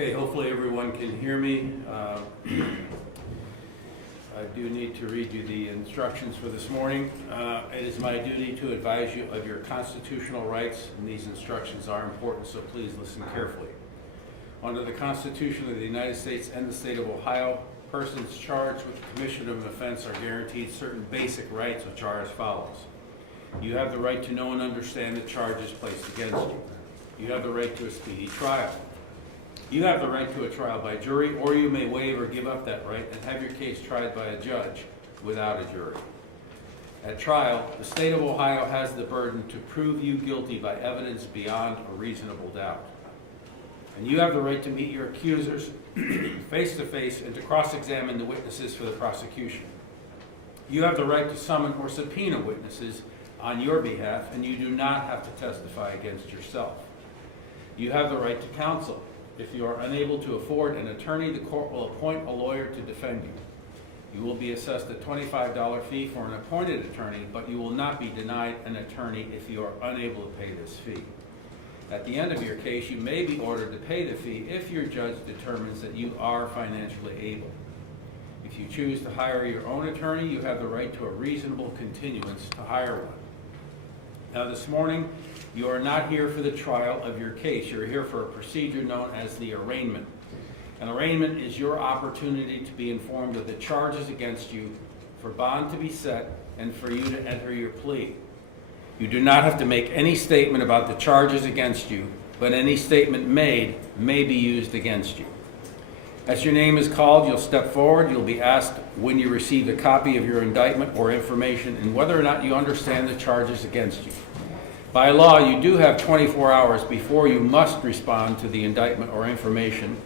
Okay, hopefully everyone can hear me. I do need to read you the instructions for this morning. It is my duty to advise you of your constitutional rights, and these instructions are important, so please listen carefully. Under the Constitution of the United States and the state of Ohio, persons charged with the commission of an offense are guaranteed certain basic rights, which are as follows. You have the right to know and understand the charges placed against you. You have the right to a speedy trial. You have the right to a trial by jury, or you may waive or give up that right and have your case tried by a judge without a jury. At trial, the state of Ohio has the burden to prove you guilty by evidence beyond a reasonable doubt. And you have the right to meet your accusers face to face and to cross-examine the witnesses for the prosecution. You have the right to summon or subpoena witnesses on your behalf, and you do not have to testify against yourself. You have the right to counsel. If you are unable to afford an attorney, the court will appoint a lawyer to defend you. You will be assessed a $25 fee for an appointed attorney, but you will not be denied an attorney if you are unable to pay this fee. At the end of your case, you may be ordered to pay the fee if your judge determines that you are financially able. If you choose to hire your own attorney, you have the right to a reasonable continuance to hire one. Now this morning, you are not here for the trial of your case. You're here for a procedure known as the arraignment. An arraignment is your opportunity to be informed of the charges against you, for bond to be set, and for you to enter your plea. You do not have to make any statement about the charges against you, but any statement made may be used against you. As your name is called, you'll step forward. You'll be asked when you received a copy of your indictment or information and whether or not you understand the charges against you. By law, you do have 24 hours before you must respond to the indictment or information,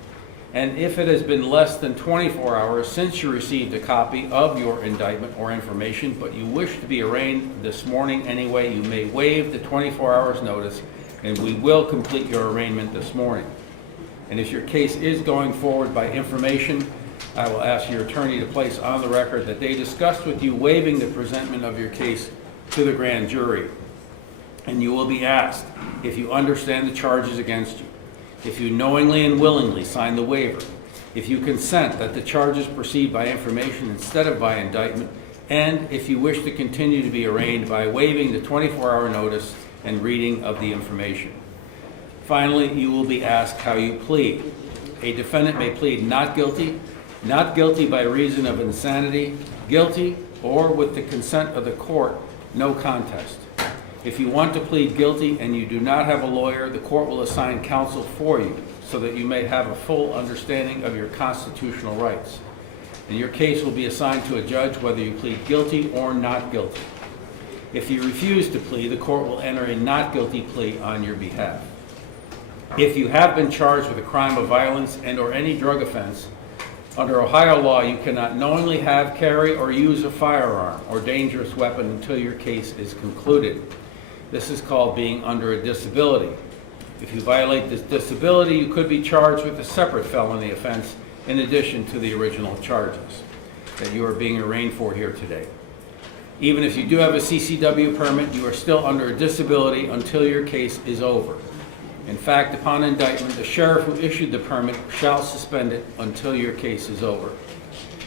and if it has been less than 24 hours since you received a copy of your indictment or information, but you wish to be arraigned this morning anyway, you may waive the 24 hours notice, and we will complete your arraignment this morning. And if your case is going forward by information, I will ask your attorney to place on the record that they discussed with you waiving the presentment of your case to the grand jury. And you will be asked if you understand the charges against you, if you knowingly and willingly sign the waiver, if you consent that the charges proceed by information instead of by indictment, and if you wish to continue to be arraigned by waiving the 24-hour notice and reading of the information. Finally, you will be asked how you plead. A defendant may plead not guilty by reason of insanity, guilty, or with the consent of the court, no contest. If you want to plead guilty and you do not have a lawyer, the court will assign counsel for you so that you may have a full understanding of your constitutional rights. And your case will be assigned to a judge whether you plead guilty or not guilty. If you refuse to plead, the court will enter a not guilty plea on your behalf. If you have been charged with a crime of violence and or any drug offense, under Ohio law, you cannot knowingly have, carry, or use a firearm or dangerous weapon until your case is concluded. This is called being under a disability. If you violate this disability, you could be charged with a separate felony offense in addition to the original charges that you are being arraigned for here today. Even if you do have a CCW permit, you are still under a disability until your case is over. In fact, upon indictment, the sheriff who issued the permit shall suspend it until your case is over.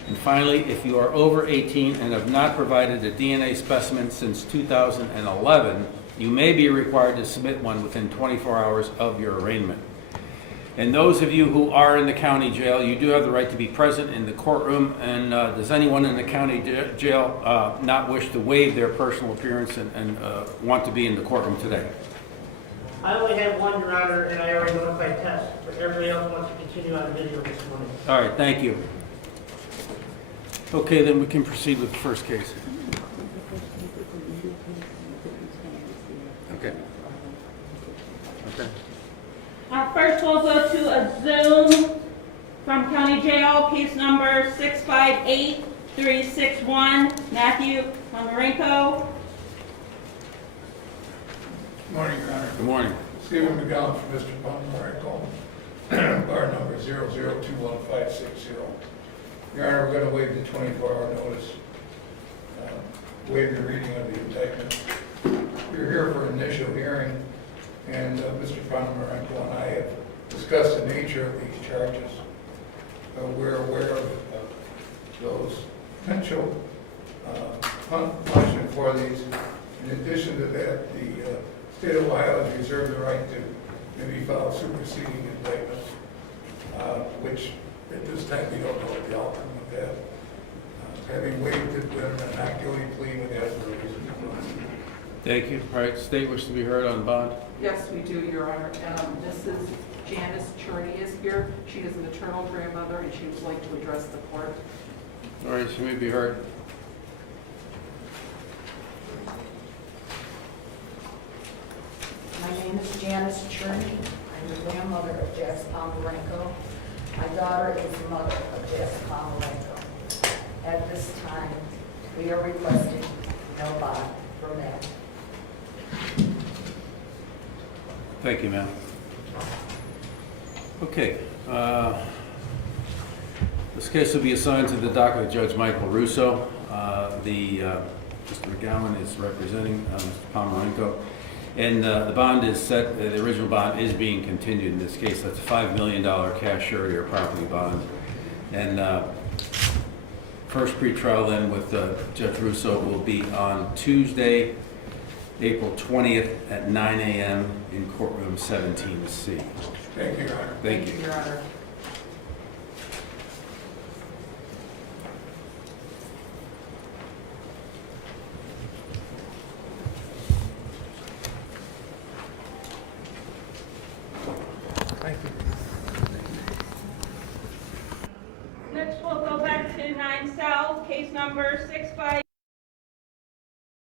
And finally, if you are over 18 and have not provided a DNA specimen since 2011, you may be required to submit one within 24 hours of your arraignment. And those of you who are in the county jail, you do have the right to be present in the courtroom. And does anyone in the county jail not wish to waive their personal appearance and want to be in the courtroom today? I only have one, Your Honor, and I already notified Tess, but everybody else wants to continue on video this morning. All right, thank you. Okay, then we can proceed with the first case. Okay. First, we'll go to a Zoom from County Jail, case number 658361, Matthew Pomerenko. Good morning, Your Honor. Good morning. Stephen McGowan for Mr. Pomerenko, bar number 0021560. Your Honor, we're going to waive the 24-hour notice, waive the reading of the indictment. We're here for an initial hearing, and Mr. Pomerenko and I have discuss the nature of these charges. We're aware of those potential punishment for these. In addition to that, the state of Ohio has reserved the right to maybe file superseding indictment, which at this time we don't know what the outcome of that. Having waived it with a not guilty plea with that for a reason. Thank you. All right, state wishes to be heard on bond. Yes, we do, Your Honor. This is Janice Cherney is here. She is a maternal grandmother, and she would like to address the court. All right, she may be heard. My name is Janice Cherney. I'm the grandmother of Jess Pomerenko. My daughter is the mother of Jess Pomerenko. At this time, we are requesting no bond from them. Thank you, ma'am. Okay. This case will be assigned to the docket of Judge Michael Russo. Mr. McGowan is representing Mr. Pomerenko. And the bond is set, the original bond is being continued in this case. That's a $5 million cash surety or property bond. And first pretrial then with Judge Russo will be on Tuesday, April 20th at 9 a.m. in courtroom 17C. Thank you, Your Honor. Thank you. Your Honor. Thank you. Next, we'll go back to 9 South, case number 65.